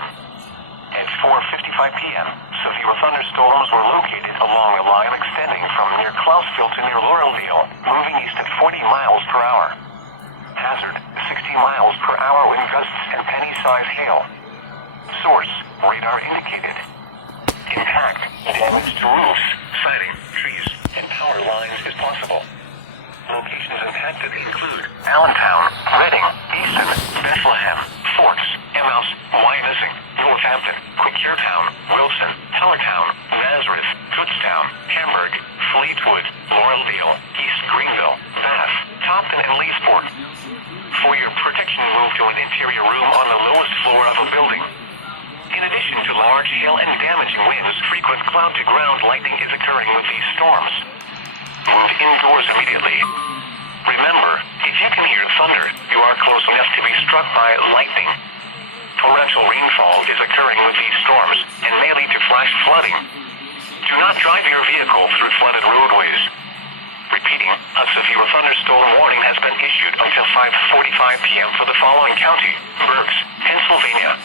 p.m. At 4:55 p.m., severe thunderstorms were located along a line extending from near Clausville to near Laureldale, moving east at 40 miles per hour. Hazard, 60 miles per hour wind gusts and penny-size hail. Source, radar indicated. Impact, damage to roofs, siding, trees, and power lines is possible. Locations impacted include Allentown, Reading, Easton, Bethlehem, Forks, Emmaus, Wyomissing, Northampton, Quincytown, Wilson, Hellertown, Nazareth, Kutztown, Hamburg, Fleetwood, Laureldale, East Greenville, Bath, Topton, and Leesport. For your protection, move to an interior room on the lowest floor of a building. In addition to large hail and damaging winds, frequent cloud-to-ground lightning is occurring with these storms. Move indoors immediately. Remember, if you can hear thunder, you are close enough to be struck by lightning. Torrential rainfall is occurring with these storms and may lead to flash flooding. Do not drive your vehicle through flooded roadways. Repeating, a severe thunderstorm warning has been issued until 5:45 p.m. for the following county: Berks, Pennsylvania,